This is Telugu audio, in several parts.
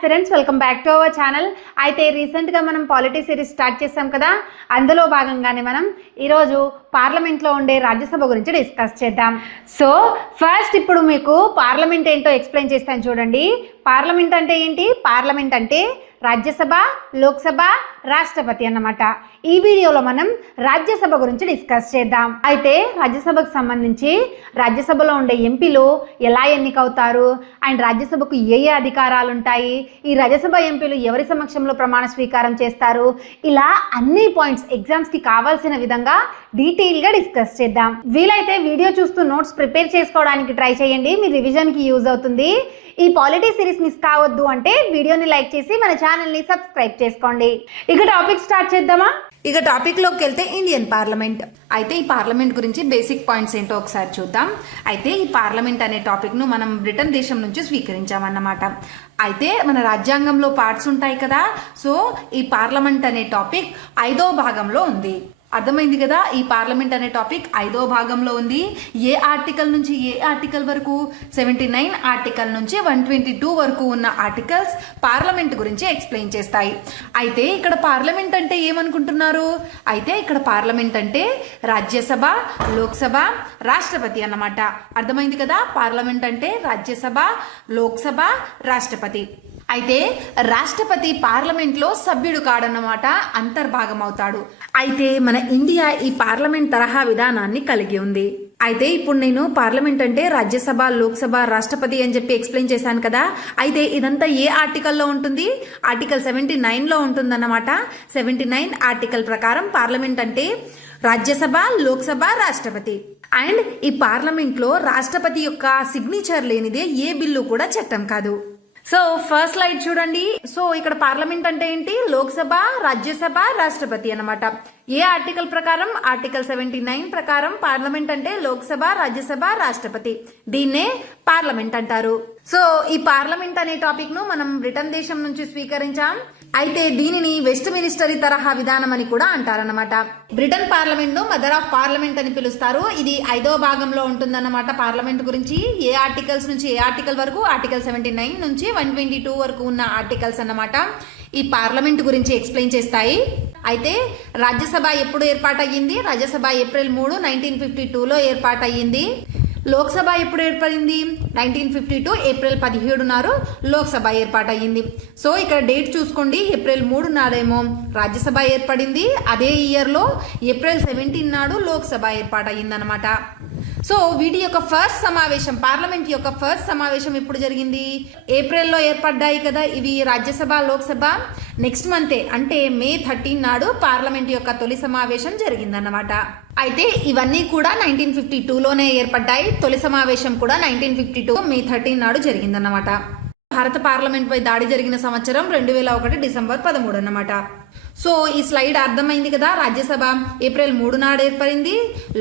Aspirants welcome back to our channel. అయితే రీసెంట్గా మనం పాలిటీ సిరీస్ స్టార్ట్ చేసాం కదా, అందులో భాగంగానే మనం ఈరోజు పార్లమెంట్లో ఉండే రాజ్యసభ గురించి డిస్కస్ చేద్దాం. సో ఫస్ట్ ఇప్పుడు మీకు పార్లమెంట్ ఏంటో ఎక్స్ప్లెయిన్ చేస్తాను చూడండి. పార్లమెంట్ అంటే ఏంటి? పార్లమెంట్ అంటే రాజ్యసభ, లోక్సభ, రాష్ట్రపతి అన్నమాట. ఈ వీడియోలో మనం రాజ్యసభ గురించి డిస్కస్ చేద్దాం. అయితే రాజ్యసభకు సంబంధించి రాజ్యసభలో ఉండే ఎంపీలు ఎలా ఎన్నికవుతారు అండ్ రాజ్యసభకు ఏ అధికారాలు ఉంటాయి, ఈ రాజ్యసభ ఎంపీలు ఎవరి సమక్షంలో ప్రమాణ స్వీకారం చేస్తారు, ఇలా అన్ని పాయింట్స్ ఎగ్జామ్స్కి కావాల్సిన విధంగా డీటెయిల్గా డిస్కస్ చేద్దాం. వీలైతే వీడియో చూస్తూ నోట్స్ ప్రిపేర్ చేసుకోవడానికి ట్రై చేయండి, మీ రివిజన్కి యూజ్ అవుతుంది. ఈ పాలిటీ సిరీస్ మిస్ కావద్దు అంటే వీడియోని లైక్ చేసి మన ఛానల్ని సబ్స్క్రైబ్ చేసుకోండి. ఇక టాపిక్ స్టార్ట్ చేద్దామా? ఇక టాపిక్ లోకి వెళ్తే ఇండియన్ పార్లమెంట్. అయితే ఈ పార్లమెంట్ గురించి బేసిక్ పాయింట్స్ ఏంటో ఒకసారి చూద్దాం. అయితే ఈ పార్లమెంట్ అనే టాపిక్ ను మనం బ్రిటన్ దేశం నుంచి స్వీకరించామన్నమాట. అయితే మన రాజ్యాంగంలో పార్ట్స్ ఉంటాయి కదా, సో ఈ పార్లమెంట్ అనే టాపిక్ 5వ భాగంలో ఉంది. అర్థమైంది కదా, ఈ పార్లమెంట్ అనే టాపిక్ 5వ భాగంలో ఉంది. ఏ ఆర్టికల్ నుంచి ఏ ఆర్టికల్ వరకు? 79 ఆర్టికల్ నుంచి 122 వరకు ఉన్న ఆర్టికల్స్ పార్లమెంట్ గురించి ఎక్స్ప్లెయిన్ చేస్తాయి. అయితే ఇక్కడ పార్లమెంట్ అంటే ఏమనుకుంటున్నారు? అయితే ఇక్కడ పార్లమెంట్ అంటే రాజ్యసభ, లోక్సభ, రాష్ట్రపతి అన్నమాట. అర్థమైంది కదా, పార్లమెంట్ అంటే రాజ్యసభ, లోక్సభ, రాష్ట్రపతి. అయితే రాష్ట్రపతి పార్లమెంట్ లో సభ్యుడు కాడన్నమాట, అంతర్భాగం అవుతాడు. అయితే మన ఇండియా ఈ పార్లమెంట్ తరహా విధానాన్ని కలిగి ఉంది. అయితే ఇప్పుడు నేను పార్లమెంట్ అంటే రాజ్యసభ, లోక్సభ, రాష్ట్రపతి అని చెప్పి ఎక్స్ప్లెయిన్ చేశాను కదా. అయితే ఇదంతా ఏ ఆర్టికల్లో ఉంటుంది? ఆర్టికల్ 79 లో ఉంటుందన్నమాట. 79 ఆర్టికల్ ప్రకారం పార్లమెంట్ అంటే రాజ్యసభ, లోక్సభ, రాష్ట్రపతి. అండ్ ఈ పార్లమెంట్ లో రాష్ట్రపతి యొక్క సిగ్నేచర్ లేనిదే ఏ బిల్లు కూడా చట్టం కాదు. సో ఫస్ట్ స్లైడ్ చూడండి. సో ఇక్కడ పార్లమెంట్ అంటే ఏంటి? లోక్సభ, రాజ్యసభ, రాష్ట్రపతి అన్నమాట. ఏ ఆర్టికల్ ప్రకారం? ఆర్టికల్ 79 ప్రకారం పార్లమెంట్ అంటే లోక్సభ, రాజ్యసభ, రాష్ట్రపతి. దీన్నే పార్లమెంట్ అంటారు. సో ఈ పార్లమెంట్ అనే టాపిక్ ను మనం బ్రిటన్ దేశం నుంచి స్వీకరించాం. అయితే దీనిని వెస్ట్ మినిస్టరీ తరహా విధానం అని కూడా అంటారన్నమాట. బ్రిటన్ పార్లమెంట్ ను మదర్ ఆఫ్ పార్లమెంట్ అని పిలుస్తారు. ఇది 5వ భాగంలో ఉంటుందన్నమాట. పార్లమెంట్ గురించి ఏ ఆర్టికల్స్ నుంచి ఏ ఆర్టికల్ వరకు? ఆర్టికల్ 79 నుంచి 122 వరకు ఉన్న ఆర్టికల్స్ అన్నమాట ఈ పార్లమెంట్ గురించి ఎక్స్ప్లెయిన్ చేస్తాయి. అయితే రాజ్యసభ ఎప్పుడు ఏర్పాటయ్యింది? రాజ్యసభ ఏప్రిల్ 3, 1952లో ఏర్పాటయ్యింది. లోక్సభ ఎప్పుడు ఏర్పడింది? 1952 ఏప్రిల్ 17 నాడు లోక్సభ ఏర్పాటయ్యింది. సో ఇక్కడ డేట్ చూసుకోండి. ఏప్రిల్ 3 నాడేమో రాజ్యసభ ఏర్పడింది. అదే ఇయర్లో ఏప్రిల్ 17 నాడు లోక్సభ ఏర్పాటయ్యింది అనమాట. సో వీటి యొక్క ఫస్ట్ సమావేశం, పార్లమెంట్ యొక్క ఫస్ట్ సమావేశం ఎప్పుడు జరిగింది? ఏప్రిల్లో ఏర్పడ్డాయి కదా ఇవి రాజ్యసభ, లోక్సభ. నెక్స్ట్ మంతే అంటే మే 13 నాడు పార్లమెంట్ యొక్క తొలి సమావేశం జరిగిందన్నమాట. అయితే ఇవన్నీ కూడా 1952లోనే ఏర్పడ్డాయి. తొలి సమావేశం కూడా 1952 మే 13 నాడు జరిగిందన్నమాట. భారత పార్లమెంట్ పై దాడి జరిగిన సంవత్సరం 2001 డిసెంబర్ 13 అన్నమాట. సో ఈ స్లైడ్ అర్థమైంది కదా. రాజ్యసభ ఏప్రిల్ 3 నాడు ఏర్పడింది,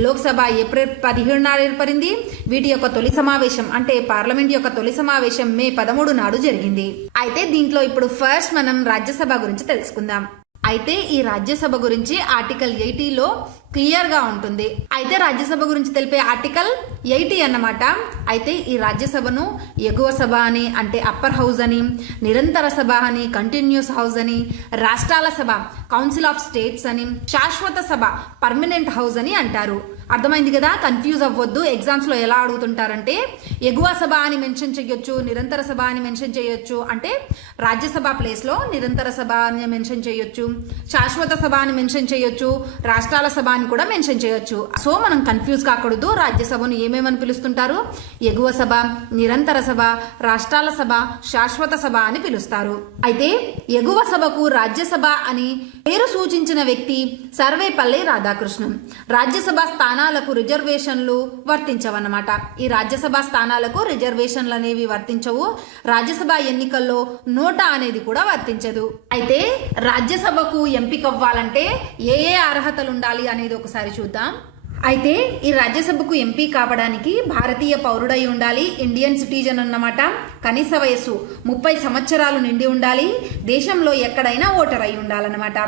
లోక్సభ ఏప్రిల్ 17 నాడు ఏర్పడింది. వీటి యొక్క తొలి సమావేశం అంటే పార్లమెంట్ యొక్క తొలి సమావేశం మే 13 నాడు జరిగింది. అయితే దీంట్లో ఇప్పుడు ఫస్ట్ మనం రాజ్యసభ గురించి తెలుసుకుందాం. అయితే ఈ రాజ్యసభ గురించి ఆర్టికల్ 80లో క్లియర్ గా ఉంటుంది. అయితే రాజ్యసభ గురించి తెలిపే ఆర్టికల్ 80 అన్నమాట. అయితే ఈ రాజ్యసభను ఎగువ సభ అని అంటే అప్పర్ హౌస్ అని, నిరంతర సభ అని కంటిన్యూస్ హౌస్ అని, రాష్ట్రాల సభ కౌన్సిల్ ఆఫ్ స్టేట్స్ అని, శాశ్వత సభ పర్మనెంట్ హౌస్ అని అంటారు. అర్థమైంది కదా, కన్ఫ్యూజ్ అవ్వద్దు. ఎగ్జామ్స్ లో ఎలా అడుగుతుంటారంటే ఎగువ సభ అని మెన్షన్ చేయొచ్చు, నిరంతర సభ అని మెన్షన్ చేయొచ్చు. అంటే రాజ్యసభ ప్లేస్ లో నిరంతర సభ అని మెన్షన్ చేయొచ్చు, శాశ్వత సభ అని మెన్షన్ చేయొచ్చు, రాష్ట్రాల సభ అని కూడా మెన్షన్ చేయొచ్చు. సో మనం కన్ఫ్యూజ్ కాకూడదు. రాజ్యసభను ఏమేమని పిలుస్తుంటారు? ఎగువ సభ, నిరంతర సభ, రాష్ట్రాల సభ, శాశ్వత సభ అని పిలుస్తారు. అయితే ఎగువ సభకు రాజ్యసభ అని పేరు సూచించిన వ్యక్తి సర్వేపల్లి రాధాకృష్ణన్. రాజ్యసభ స్థానాలకు రిజర్వేషన్లు వర్తించవన్నమాట. ఈ రాజ్యసభ స్థానాలకు రిజర్వేషన్లు అనేవి వర్తించవు. రాజ్యసభ ఎన్నికల్లో నోటా అనేది కూడా వర్తించదు. అయితే రాజ్యసభకు ఎంపిక అవ్వాలంటే ఏ అర్హతలు ఉండాలి అనేది ఒకసారి చూద్దాం. అయితే ఈ రాజ్యసభకు ఎంపీ కావడానికి భారతీయ పౌరుడై ఉండాలి, ఇండియన్ సిటిజన్ అన్నమాట. కనీస వయస్సు 30 సంవత్సరాలు నిండి ఉండాలి, దేశంలో ఎక్కడైనా ఓటర్ అయి ఉండాలన్నమాట.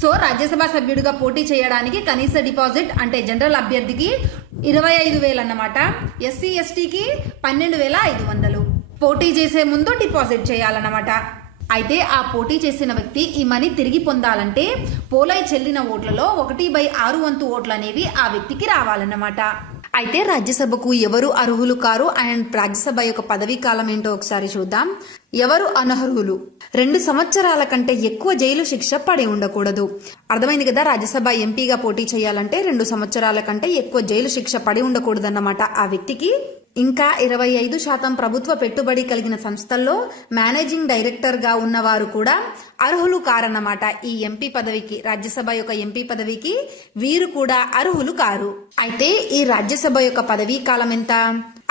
సో రాజ్యసభ సభ్యుడిగా పోటీ చేయడానికి కనీస డిపాజిట్ అంటే జనరల్ అభ్యర్థికి 25,000 అన్నమాట. ఎస్సీ ఎస్టీకి 12,500. పోటీ చేసే ముందు డిపాజిట్ చేయాలన్నమాట. అయితే ఆ పోటీ చేసిన వ్యక్తి ఈ మనీ తిరిగి పొందాలంటే పోలై చెల్లిన ఓట్లలో 1/6 వంతు ఓట్లు అనేవి ఆ వ్యక్తికి రావాలన్నమాట. అయితే రాజ్యసభకు ఎవరు అర్హులు కారు అండ్ రాజ్యసభ యొక్క పదవీ కాలం ఏంటో ఒకసారి చూద్దాం. ఎవరు అనర్హులు? 2 సంవత్సరాల కంటే ఎక్కువ జైలు శిక్ష పడి ఉండకూడదు. అర్థమైంది కదా, రాజ్యసభ ఎంపీగా పోటీ చేయాలంటే 2 సంవత్సరాల కంటే ఎక్కువ జైలు శిక్ష పడి ఉండకూడదు అన్నమాట ఆ వ్యక్తికి. ఇంకా 25% ప్రభుత్వ పెట్టుబడి కలిగిన సంస్థల్లో మేనేజింగ్ డైరెక్టర్ గా ఉన్నవారు కూడా అర్హులు కారన్నమాట. ఈ ఎంపీ పదవికి, రాజ్యసభ యొక్క ఎంపీ పదవికి వీరు కూడా అర్హులు కారు. అయితే ఈ రాజ్యసభ యొక్క పదవీ కాలం ఎంత?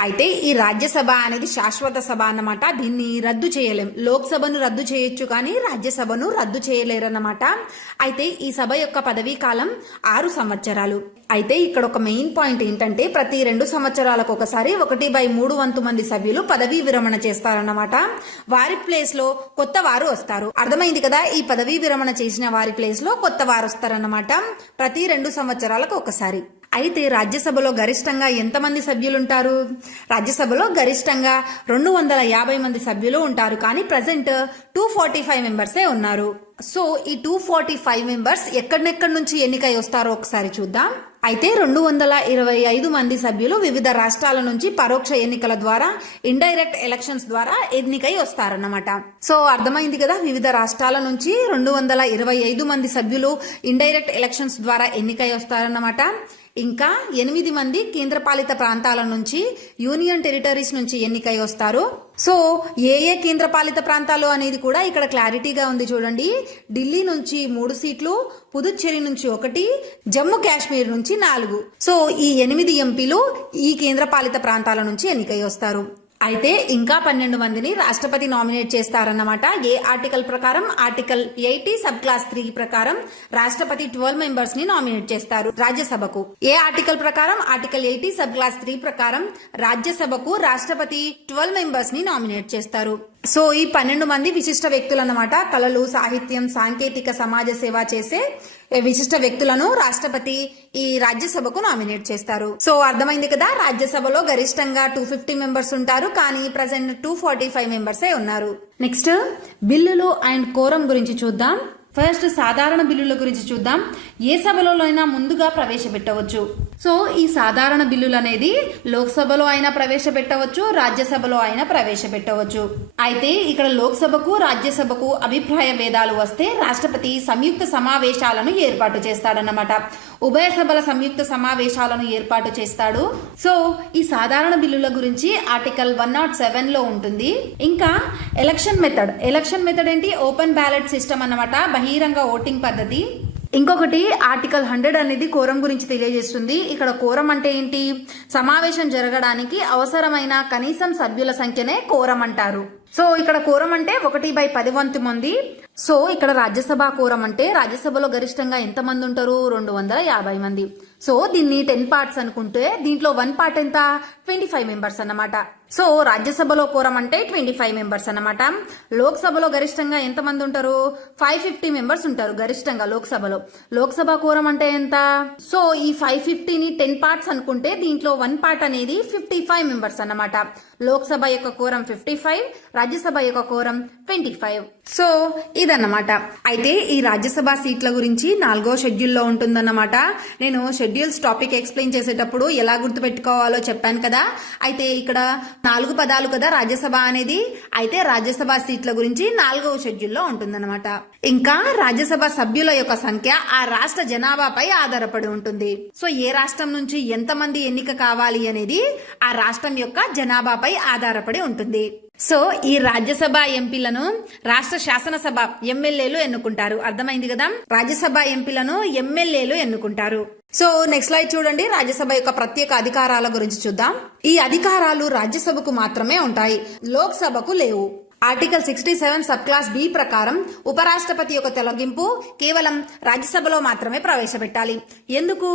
అయితే ఈ రాజ్యసభ అనేది శాశ్వత సభ అన్నమాట. దీన్ని రద్దు చేయలేం. లోక్సభను రద్దు చేయొచ్చు కానీ రాజ్యసభను రద్దు చేయలేరన్నమాట. అయితే ఈ సభ యొక్క పదవీ కాలం 6 సంవత్సరాలు. అయితే ఇక్కడ ఒక మెయిన్ పాయింట్ ఏంటంటే ప్రతి 2 సంవత్సరాలకు ఒకసారి 1/3 వంతు మంది సభ్యులు పదవీ విరమణ చేస్తారన్నమాట. వారి ప్లేస్ లో కొత్త వారు వస్తారు. అర్థమైంది కదా, ఈ పదవీ విరమణ చేసిన వారి ప్లేస్ లో కొత్త వారు వస్తారన్నమాట ప్రతి 2 సంవత్సరాలకు ఒకసారి. అయితే రాజ్యసభలో గరిష్టంగా ఎంతమంది సభ్యులుంటారు? రాజ్యసభలో గరిష్టంగా 250 మంది సభ్యులు ఉంటారు. కానీ ప్రజెంట్ 245 మెంబర్సే ఉన్నారు. సో ఈ 245 మెంబర్స్ ఎక్కడెక్కడి నుంచి ఎన్నికై వస్తారో ఒకసారి చూద్దాం. అయితే 225 మంది సభ్యులు వివిధ రాష్ట్రాల నుంచి పరోక్ష ఎన్నికల ద్వారా, ఇండైరెక్ట్ ఎలక్షన్స్ ద్వారా ఎన్నికై వస్తారన్నమాట. సో అర్థమైంది కదా, వివిధ రాష్ట్రాల నుంచి 225 మంది సభ్యులు ఇండైరెక్ట్ ఎలక్షన్స్ ద్వారా ఎన్నికై వస్తారన్నమాట. ఇంకా 8 మంది కేంద్రపాలిత ప్రాంతాల నుంచి, యూనియన్ టెరిటరీస్ నుంచి ఎన్నికై వస్తారు. సో ఏ కేంద్రపాలిత ప్రాంతాలు అనేది కూడా ఇక్కడ క్లారిటీగా ఉంది చూడండి. ఢిల్లీ నుంచి 3 సీట్లు, పుదుచ్చేరి నుంచి 1, జమ్మూ కాశ్మీర్ నుంచి 4. సో ఈ 8 ఎంపీలు ఈ కేంద్రపాలిత ప్రాంతాల నుంచి ఎన్నికై వస్తారు. అయితే ఇంకా 12 మందిని రాష్ట్రపతి నామినేట్ చేస్తారన్నమాట. ఏ ఆర్టికల్ ప్రకారం? ఆర్టికల్ 80 సబ్ క్లాస్ 3 ప్రకారం రాష్ట్రపతి 12 మెంబర్స్ ని నామినేట్ చేస్తారు రాజ్యసభకు. ఏ ఆర్టికల్ ప్రకారం? ఆర్టికల్ 80 సబ్ క్లాస్ 3 ప్రకారం రాజ్యసభకు రాష్ట్రపతి 12 మెంబర్స్ ని నామినేట్ చేస్తారు. సో ఈ 12 మంది విశిష్ట వ్యక్తులు అన్నమాట. కళలు, సాహిత్యం, సాంకేతిక, సమాజ సేవ చేసే విశిష్ట వ్యక్తులను రాష్ట్రపతి ఈ రాజ్యసభకు నామినేట్ చేస్తారు. సో అర్థమైంది కదా, రాజ్యసభలో గరిష్టంగా 250 మెంబర్స్ ఉంటారు కానీ ప్రజెంట్ 245 మెంబర్సే ఉన్నారు. నెక్స్ట్ బిల్లులు అండ్ కోరం గురించి చూద్దాం. ఫస్ట్ సాధారణ బిల్లుల గురించి చూద్దాం. ఏ సభలోనైనా ముందుగా ప్రవేశపెట్టవచ్చు. సో ఈ సాధారణ బిల్లులు అనేది లోక్సభలో అయినా ప్రవేశపెట్టవచ్చు, రాజ్యసభలో అయినా ప్రవేశపెట్టవచ్చు. అయితే ఇక్కడ లోక్సభకు, రాజ్యసభకు అభిప్రాయ భేదాలు వస్తే రాష్ట్రపతి సంయుక్త సమావేశాలను ఏర్పాటు చేస్తాడన్నమాట. ఉభయ సభల సంయుక్త సమావేశాలను ఏర్పాటు చేస్తాడు. సో ఈ సాధారణ బిల్లుల గురించి ఆర్టికల్ 107 లో ఉంటుంది. ఇంకా ఎలక్షన్ మెథడ్ ఏంటి? ఓపెన్ బ్యాలెట్ సిస్టమ్ అన్నమాట, బహిరంగ ఓటింగ్ పద్ధతి. ఇంకొకటి ఆర్టికల్ 100 అనేది కోరం గురించి తెలియజేస్తుంది. ఇక్కడ కోరం అంటే ఏంటి? సమావేశం జరగడానికి అవసరమైన కనీసం సభ్యుల సంఖ్యనే కోరం అంటారు. సో ఇక్కడ కోరం అంటే 1/10 వంతు మంది. సో ఇక్కడ రాజ్యసభ కోరం అంటే రాజ్యసభలో గరిష్టంగా ఎంత మంది ఉంటారు? 250 మంది. సో దీన్ని 10 పార్ట్స్ అనుకుంటే దీంట్లో 1 పార్ట్ ఎంత? 25 మెంబర్స్ అన్నమాట. సో రాజ్యసభలో కోరం అంటే 25 మెంబర్స్ అన్నమాట. లోక్సభలో గరిష్టంగా ఎంత మంది ఉంటారు? 550 మెంబర్స్ ఉంటారు గరిష్టంగా లోక్సభలో. లోక్సభ కోరం అంటే ఎంత? సో ఈ 550ని 10 పార్ట్స్ అనుకుంటే దీంట్లో 1 పార్ట్ అనేది 55 మెంబర్స్ అన్నమాట. లోక్సభ యొక్క కోరం 55, రాజ్యసభ యొక్క కోరం 25. సో ఇదన్నమాట. అయితే ఈ రాజ్యసభ సీట్ల గురించి 4వ షెడ్యూల్లో ఉంటుందన్నమాట. నేను షెడ్యూల్స్ టాపిక్ ఎక్స్ప్లెయిన్ చేసేటప్పుడు ఎలా గుర్తుపెట్టుకోవాలో చెప్పాను కదా. అయితే ఇక్కడ 4 పదాలు కదా రాజ్యసభ అనేది. అయితే రాజ్యసభ సీట్ల గురించి 4వ షెడ్యూల్లో ఉంటుందన్నమాట. ఇంకా రాజ్యసభ సభ్యుల యొక్క సంఖ్య ఆ రాష్ట్ర జనాభాపై ఆధారపడి ఉంటుంది. సో ఏ రాష్ట్రం నుంచి ఎంతమంది ఎన్నిక కావాలి అనేది ఆ రాష్ట్రం యొక్క జనాభాపై ఆధారపడి ఉంటుంది. సో ఈ రాజ్యసభ ఎంపీలను రాష్ట్ర శాసనసభ ఎమ్మెల్యేలు ఎన్నుకుంటారు. అర్థమైంది కదా, రాజ్యసభ ఎంపీలను ఎమ్మెల్యేలు ఎన్నుకుంటారు. సో నెక్స్ట్ స్లైడ్ చూడండి. రాజ్యసభ యొక్క ప్రత్యేక అధికారాల గురించి చూద్దాం. ఈ అధికారాలు రాజ్యసభకు మాత్రమే ఉంటాయి, లోక్సభకు లేవు. ఆర్టికల్ 67 సబ్ క్లాస్ బి ప్రకారం ఉపరాష్ట్రపతి యొక్క తొలగింపు కేవలం రాజ్యసభలో మాత్రమే ప్రవేశపెట్టాలి. ఎందుకు?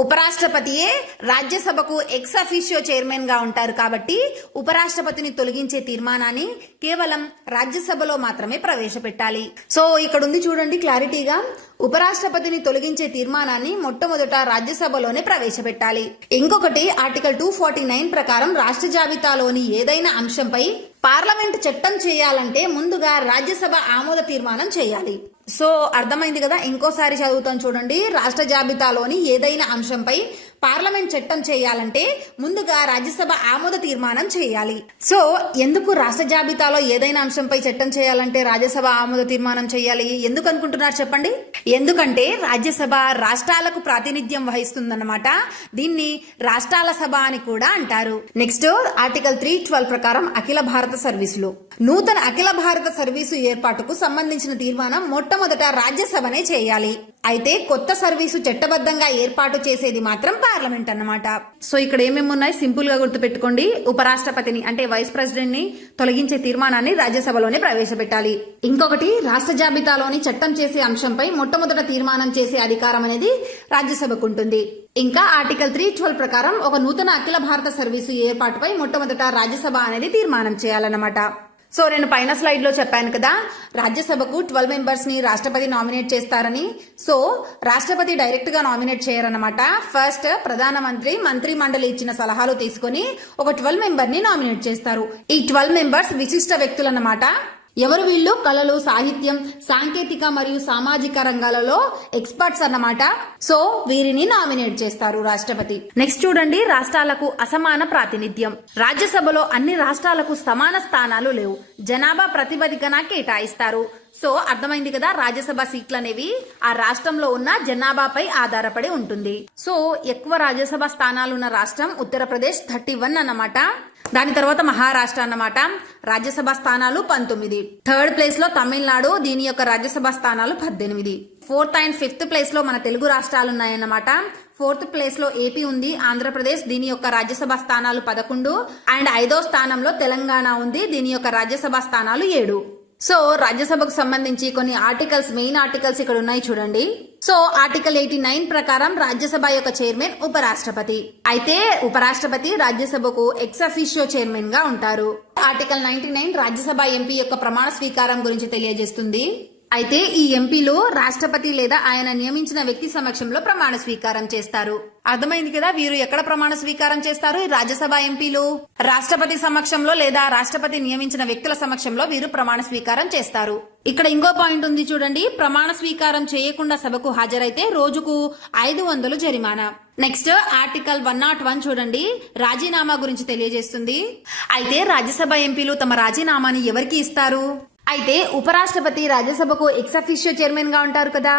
ఉపరాష్ట్రపతియే రాజ్యసభకు ఎక్స్ అఫీషియో చైర్మన్ గా ఉంటారు కాబట్టి ఉపరాష్ట్రపతిని తొలగించే తీర్మానాన్ని కేవలం రాజ్యసభలో మాత్రమే ప్రవేశపెట్టాలి. సో ఇక్కడ ఉంది చూడండి క్లారిటీగా, ఉపరాష్ట్రపతిని తొలగించే తీర్మానాన్ని మొట్టమొదట రాజ్యసభలోనే ప్రవేశపెట్టాలి. ఇంకొకటి ఆర్టికల్ 249 ప్రకారం రాష్ట్ర జాబితాలోని ఏదైనా అంశంపై పార్లమెంట్ చట్టం చేయాలంటే ముందుగా రాజ్యసభ ఆమోద తీర్మానం చేయాలి. సో అర్థమైంది కదా, ఇంకోసారి చదువుతాను చూడండి. రాష్ట్ర జాబితాలోని ఏదైనా అంశంపై పార్లమెంట్ చట్టం చేయాలంటే ముందుగా రాజ్యసభ ఆమోద తీర్మానం చేయాలి. సో ఎందుకు రాష్ట్ర జాబితాలో ఏదైనా అంశంపై చట్టం చేయాలంటే రాజ్యసభ ఆమోద తీర్మానం చేయాలి? ఎందుకు అనుకుంటున్నారు చెప్పండి? ఎందుకంటే రాజ్యసభ రాష్ట్రాలకు ప్రాతినిధ్యం వహిస్తుందన్నమాట. దీన్ని రాష్ట్రాల సభ అని కూడా అంటారు. నెక్స్ట్ ఆర్టికల్ 312 ప్రకారం అఖిల భారత సర్వీసులు. నూతన అఖిల భారత సర్వీసు ఏర్పాటుకు సంబంధించిన తీర్మానం మొట్టమొదట రాజ్యసభనే చేయాలి. అయితే కొత్త సర్వీసు చట్టబద్ధంగా ఏర్పాటు చేసేది మాత్రం పార్లమెంట్ అన్నమాట. సో ఇక్కడ ఏమేమి ఉన్నాయి సింపుల్ గా గుర్తుపెట్టుకోండి. ఉపరాష్ట్రపతిని అంటే వైస్ ప్రెసిడెంట్ ని తొలగించే తీర్మానాన్ని రాజ్యసభలోనే ప్రవేశపెట్టాలి. ఇంకొకటి రాష్ట్ర జాబితాలోని చట్టం చేసే అంశంపై మొట్టమొదట తీర్మానం చేసే అధికారం అనేది రాజ్యసభకు ఉంటుంది. ఇంకా ఆర్టికల్ 312 ప్రకారం ఒక నూతన అఖిల భారత సర్వీసు ఏర్పాటుపై మొట్టమొదట రాజ్యసభ అనేది తీర్మానం చేయాలన్నమాట. సో నేను పైన స్లైడ్ లో చెప్పాను కదా, రాజ్యసభకు 12 మెంబర్స్ ని రాష్ట్రపతి నామినేట్ చేస్తారని. సో రాష్ట్రపతి డైరెక్ట్ గా నామినేట్ చేయరన్నమాట. ఫస్ట్ ప్రధానమంత్రి మంత్రి మండలి ఇచ్చిన సలహాలు తీసుకొని ఒక 12 మెంబర్ ని నామినేట్ చేస్తారు. ఈ 12 మెంబర్స్ విశిష్ట వ్యక్తులు అన్నమాట. ఎవరు వీళ్ళు? కళలు, సాహిత్యం, సాంకేతిక మరియు సామాజిక రంగాలలో ఎక్స్పర్ట్స్ అన్నమాట. సో వీరిని నామినేట్ చేస్తారు రాష్ట్రపతి. నెక్స్ట్ చూడండి, రాష్ట్రాలకు అసమాన ప్రాతినిధ్యం. రాజ్యసభలో అన్ని రాష్ట్రాలకు సమాన స్థానాలు లేవు. జనాభా ప్రాతిపదికన కేటాయిస్తారు. సో అర్థమైంది కదా, రాజ్యసభ సీట్లు అనేవి ఆ రాష్ట్రంలో ఉన్న జనాభాపై ఆధారపడి ఉంటుంది. సో ఎక్కువ రాజ్యసభ స్థానాలు ఉన్న రాష్ట్రం ఉత్తరప్రదేశ్ 31 అన్నమాట. దాని తర్వాత మహారాష్ట్ర అన్నమాట. రాజ్యసభ స్థానాలు 19. థర్డ్ ప్లేస్ లో తమిళనాడు, దీని యొక్క రాజ్యసభ స్థానాలు 18. ఫోర్త్ అండ్ ఫిఫ్త్ ప్లేస్ లో మన తెలుగు రాష్ట్రాలు ఉన్నాయన్నమాట. ఫోర్త్ ప్లేస్ లో ఏపీ ఉంది, ఆంధ్రప్రదేశ్, దీని యొక్క రాజ్యసభ స్థానాలు 11. అండ్ 5వ స్థానంలో తెలంగాణ ఉంది, దీని యొక్క రాజ్యసభ స్థానాలు 7. సో రాజ్యసభకు సంబంధించి కొన్ని ఆర్టికల్స్, మెయిన్ ఆర్టికల్స్ ఇక్కడ ఉన్నాయి చూడండి. సో ఆర్టికల్ 89 ప్రకారం రాజ్యసభ యొక్క చైర్మన్ ఉపరాష్ట్రపతి. అయితే ఉపరాష్ట్రపతి రాజ్యసభకు ఎక్స్ అఫీషియో చైర్మన్ గా ఉంటారు. ఆర్టికల్ 99 రాజ్యసభ ఎంపీ యొక్క ప్రమాణ స్వీకారం గురించి తెలియజేస్తుంది. అయితే ఈ ఎంపీలు రాష్ట్రపతి లేదా ఆయన నియమించిన వ్యక్తి సమక్షంలో ప్రమాణ స్వీకారం చేస్తారు. అర్థమైంది కదా, వీరు ఎక్కడ ప్రమాణ స్వీకారం చేస్తారు? ఈ రాజ్యసభ ఎంపీలు రాష్ట్రపతి సమక్షంలో లేదా రాష్ట్రపతి నియమించిన వ్యక్తుల సమక్షంలో వీరు ప్రమాణ స్వీకారం చేస్తారు. ఇక్కడ ఇంకో పాయింట్ ఉంది చూడండి, ప్రమాణ స్వీకారం చేయకుండా సభకు హాజరైతే రోజుకు 500 జరిమానా. నెక్స్ట్ ఆర్టికల్ 101 చూడండి, రాజీనామా గురించి తెలియజేస్తుంది. అయితే రాజ్యసభ ఎంపీలు తమ రాజీనామాని ఎవరికి ఇస్తారు? అయితే ఉపరాష్ట్రపతి రాజ్యసభకు ఎక్స్ అఫీషియో చైర్మన్ గా ఉంటారు కదా.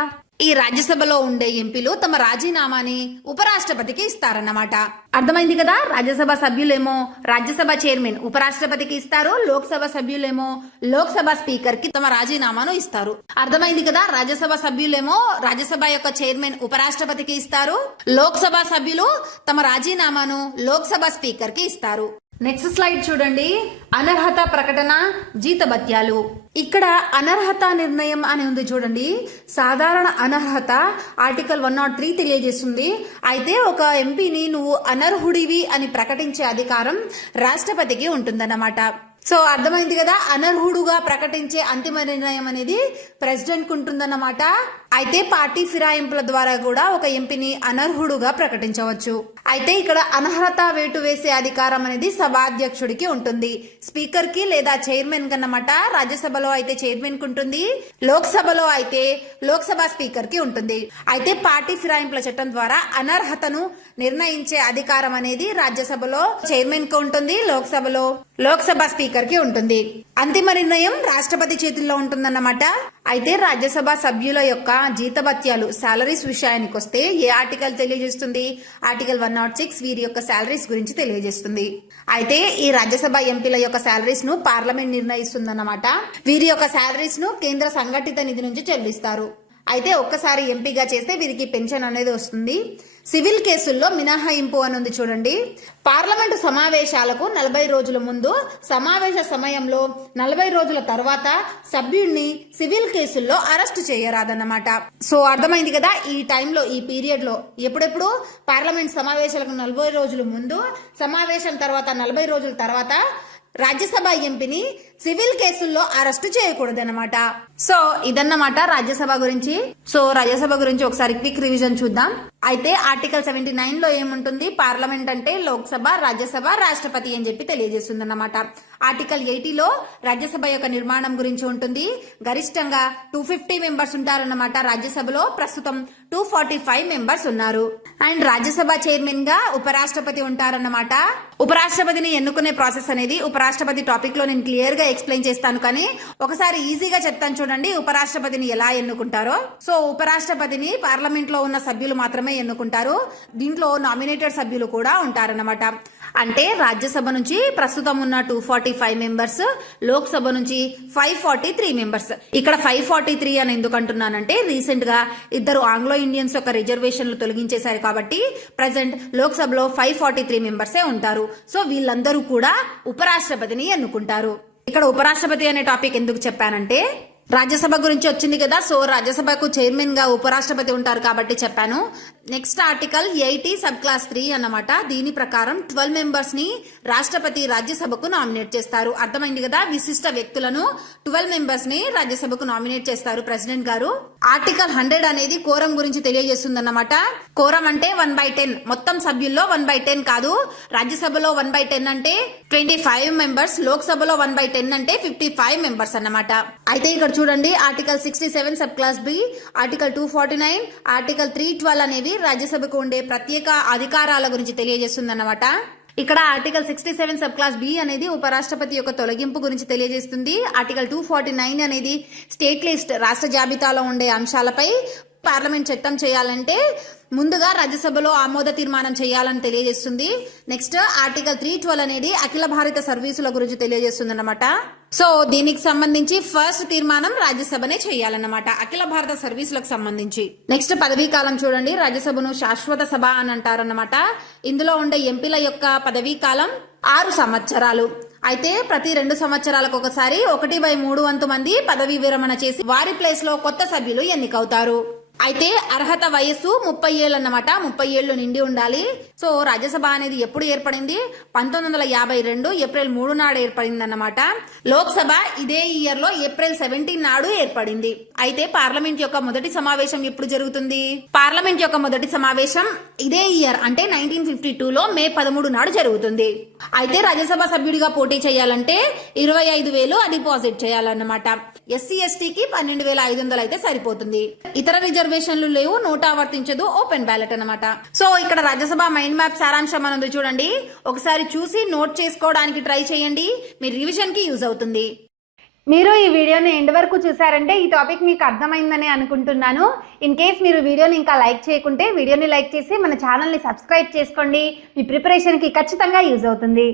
ఈ రాజ్యసభలో ఉండే ఎంపీలు తమ రాజీనామాని ఉపరాష్ట్రపతికి ఇస్తారన్నమాట. అర్థమైంది కదా, రాజ్యసభ సభ్యులేమో రాజ్యసభ చైర్మన్ ఉపరాష్ట్రపతికి ఇస్తారు, లోక్సభ సభ్యులేమో లోక్సభ స్పీకర్ కి తమ రాజీనామాను ఇస్తారు. అర్థమైంది కదా, రాజ్యసభ సభ్యులేమో రాజ్యసభ యొక్క చైర్మన్ ఉపరాష్ట్రపతికి ఇస్తారు, లోక్సభ సభ్యులు తమ రాజీనామాను లోక్సభ స్పీకర్ కి ఇస్తారు. నెక్స్ట్ స్లైడ్ చూడండి, అనర్హత ప్రకటన, జీతభత్యాలు. ఇక్కడ అనర్హత నిర్ణయం అని ఉంది చూడండి. సాధారణ అనర్హత ఆర్టికల్ 103 తెలియజేస్తుంది. అయితే ఒక ఎంపీని నువ్వు అనర్హుడివి అని ప్రకటించే అధికారం రాష్ట్రపతికి ఉంటుందన్నమాట. సో అర్థమైంది కదా, అనర్హుడుగా ప్రకటించే అంతిమ నిర్ణయం అనేది ప్రెసిడెంట్ కు ఉంటుందన్నమాట. అయితే పార్టీ ఫిరాయింపుల ద్వారా కూడా ఒక ఎంపీని అనర్హుడుగా ప్రకటించవచ్చు. అయితే ఇక్కడ అనర్హత వేటు వేసే అధికారం అనేది సభాధ్యక్షుడికి ఉంటుంది, స్పీకర్ కి లేదా చైర్మన్ కి అన్నమాట. రాజ్యసభలో అయితే చైర్మన్ కి ఉంటుంది, లోక్సభలో అయితే లోక్సభ స్పీకర్ కి ఉంటుంది. అయితే పార్టీ ఫిరాయింపుల చట్టం ద్వారా అనర్హతను నిర్ణయించే అధికారం అనేది రాజ్యసభలో చైర్మన్ కి ఉంటుంది, లోక్సభలో లోక్సభ స్పీకర్ కి ఉంటుంది. అంతిమ నిర్ణయం రాష్ట్రపతి చేతుల్లో ఉంటుందన్నమాట. అయితే రాజ్యసభ సభ్యుల యొక్క జీతభత్యాలు, సాలరీస్ విషయానికి వస్తే ఏ ఆర్టికల్ తెలియజేస్తుంది? ఆర్టికల్ 106 వీరి యొక్క సాలరీస్ గురించి తెలియజేస్తుంది. అయితే ఈ రాజ్యసభ ఎంపీల యొక్క సాలరీస్ ను పార్లమెంట్ నిర్ణయిస్తుందన్నమాట. వీరి యొక్క సాలరీస్ ను కేంద్ర సంఘటిత నిధి నుంచి చెల్లిస్తారు. అయితే ఒక్కసారి ఎంపీగా చేస్తే వీరికి పెన్షన్ అనేది వస్తుంది. సివిల్ కేసుల్లో మినహాయింపు అని ఉంది చూడండి. పార్లమెంటు సమావేశాలకు 40 రోజుల ముందు, సమావేశ సమయంలో 40 రోజుల తర్వాత సభ్యుడిని సివిల్ కేసుల్లో అరెస్ట్ చేయరాదన్నమాట. సో అర్థమైంది కదా, ఈ టైంలో ఈ పీరియడ్ లో ఎప్పుడెప్పుడు పార్లమెంట్ సమావేశాలకు 40 రోజుల ముందు, సమావేశం తర్వాత 40 రోజుల తర్వాత రాజ్యసభ ఎంపీని సివిల్ కేసుల్లో అరెస్ట్ చేయకూడదన్నమాట. సో ఇదన్నమాట రాజ్యసభ గురించి. సో రాజ్యసభ గురించి ఒకసారి క్విక్ రివిజన్ చూద్దాం. అయితే ఆర్టికల్ 79 లో ఏముంటుంది, పార్లమెంట్ అంటే లోక్సభ, రాజ్యసభ, రాష్ట్రపతి అని చెప్పి తెలియజేస్తుంది అన్నమాట. ఆర్టికల్ 80 లో రాజ్యసభ యొక్క నిర్మాణం గురించి ఉంటుంది. గరిష్టంగా 250 మెంబర్స్ ఉంటారన్నమాట రాజ్యసభలో. ప్రస్తుతం 245 మెంబర్స్ ఉన్నారు. అండ్ రాజ్యసభ చైర్మన్ గా ఉపరాష్ట్రపతి ఉంటారన్నమాట. ఉపరాష్ట్రపతిని ఎన్నుకునే ప్రాసెస్ అనేది ఉపరాష్ట్రపతి టాపిక్ లో నేను క్లియర్ గా ఎక్స్ప్లెయిన్ చేస్తాను, కానీ ఒకసారి ఈజీగా చెప్తాను చూడండి ఉపరాష్ట్రపతిని ఎలా ఎన్నుకుంటారో. సో ఉపరాష్ట్రపతిని పార్లమెంట్ లో ఉన్న సభ్యులు మాత్రమే ఎన్నుకుంటారు. దీంట్లో నామినేటెడ్ సభ్యులు కూడా ఉంటారన్నమాట. అంటే రాజ్యసభ నుంచి ప్రస్తుతం ఉన్న 245 మెంబర్స్, లోక్సభ నుంచి 543 మెంబర్స్. ఇక్కడ 543 అని ఎందుకు అంటున్నానంటే రీసెంట్ గా ఇద్దరు ఆంగ్లో ఇండియన్స్ యొక్క రిజర్వేషన్లు తొలగించేశారు కాబట్టి ప్రజెంట్ లోక్సభలో 543 మెంబర్సే ఉంటారు. సో వీళ్ళందరూ కూడా ఉపరాష్ట్రపతిని ఎన్నుకుంటారు. ఇక్కడ ఉపరాష్ట్రపతి అనే టాపిక్ ఎందుకు చెప్పానంటే రాజ్యసభ గురించి వచ్చింది కదా. సో రాజ్యసభకు చైర్మన్ గా ఉపరాష్ట్రపతి ఉంటారు కాబట్టి చెప్పాను. నెక్స్ట్ ఆర్టికల్ 80 సబ్ క్లాస్ 3 అన్నమాట. దీని ప్రకారం 12 మెంబర్స్ ని రాష్ట్రపతి రాజ్యసభకు నామినేట్ చేస్తారు. అర్థమైంది కదా, విశిష్ట వ్యక్తులను 12 మెంబర్స్ ని రాజ్యసభకు నామినేట్ చేస్తారు ప్రెసిడెంట్ గారు. ఆర్టికల్ 100 అనేది కోరం గురించి తెలియజేస్తుంది అన్నమాట. కోరం అంటే 1/10, మొత్తం సభ్యుల్లో 1/10 కాదు. రాజ్యసభలో 1/10 అంటే 25 మెంబర్స్, లోక్సభలో 1/10 అంటే 55 మెంబర్స్ అన్నమాట. అయితే ఇక్కడ చూడండి article 67 sub class B, article 249, article 312 అనేవి రాజ్యసభకు ఉండే ప్రత్యేక అధికారాల గురించి తెలియజేస్తుంది అన్నమాట. ఇక్కడ ఆర్టికల్ 67 సబ్ క్లాస్ బి అనేది ఉపరాష్ట్రపతి యొక్క తొలగింపు గురించి తెలియజేస్తుంది. ఆర్టికల్ 249 అనేది స్టేట్ లిస్ట్, రాష్ట్ర జాబితాలో ఉండే అంశాలపై పార్లమెంట్ చట్టం చేయాలంటే ముందుగా రాజ్యసభలో ఆమోద తీర్మానం చేయాలని తెలియజేస్తుంది. నెక్స్ట్ ఆర్టికల్ 312 అనేది అఖిల భారత సర్వీసుల గురించి తెలియజేస్తుంది అన్నమాట. సో దీనికి సంబంధించి ఫస్ట్ తీర్మానం రాజ్యసభనే చేయాలన్నమాట, అఖిల భారత సర్వీసులకు సంబంధించి. నెక్స్ట్ పదవీ కాలం చూడండి, రాజ్యసభను శాశ్వత సభ అని అంటారన్నమాట. ఇందులో ఉండే ఎంపీల యొక్క పదవీ కాలం 6 సంవత్సరాలు. అయితే ప్రతి 2 సంవత్సరాలకు ఒకసారి 1/3 వంతు మంది పదవీ విరమణ చేసి వారి ప్లేస్ లో కొత్త సభ్యులు ఎన్నికవుతారు. అయితే అర్హత వయస్సు 30 ఏళ్ళు అన్నమాట. 30 ఏళ్లు నిండి ఉండాలి. సో రాజ్యసభ అనేది ఎప్పుడు ఏర్పడింది, 1952 ఏప్రిల్ 3 నాడు ఏర్పడింది అన్నమాట. లోక్సభ ఇదే ఇయర్ లో ఏప్రిల్ 17 నాడు ఏర్పడింది. అయితే పార్లమెంట్ యొక్క మొదటి సమావేశం ఎప్పుడు జరుగుతుంది, పార్లమెంట్ యొక్క మొదటి సమావేశం ఇదే ఇయర్ అంటే 1952లో మే 13 నాడు జరుగుతుంది. అయితే రాజ్యసభ సభ్యుడిగా పోటీ చేయాలంటే 25,000 డిపాజిట్ చేయాలన్నమాట. ఎస్సీ ఎస్టీకి 12,500 అయితే సరిపోతుంది. ఇతర రిజర్వేషన్లు లేవు, నోటా వర్తించదు, ఓపెన్ బ్యాలెట్ అన్నమాట. సో ఇక్కడ రాజ్యసభ మైండ్ మ్యాప్ సారాంశం అనేది చూడండి, ఒకసారి చూసి నోట్ చేసుకోవడానికి ట్రై చేయండి, మీ రివిజన్ కి యూజ్ అవుతుంది. మీరు ఈ వీడియోని ఎండ్ వరకు చూసారంటే ఈ టాపిక్ మీకు అర్థమైందని అనుకుంటున్నాను. ఇన్ కేస్ మీరు వీడియోని ఇంకా లైక్ చేయకుంటే వీడియోని లైక్ చేసి మన ఛానల్ని సబ్స్క్రైబ్ చేసుకోండి. మీ ప్రిపరేషన్కి ఖచ్చితంగా యూజ్ అవుతుంది.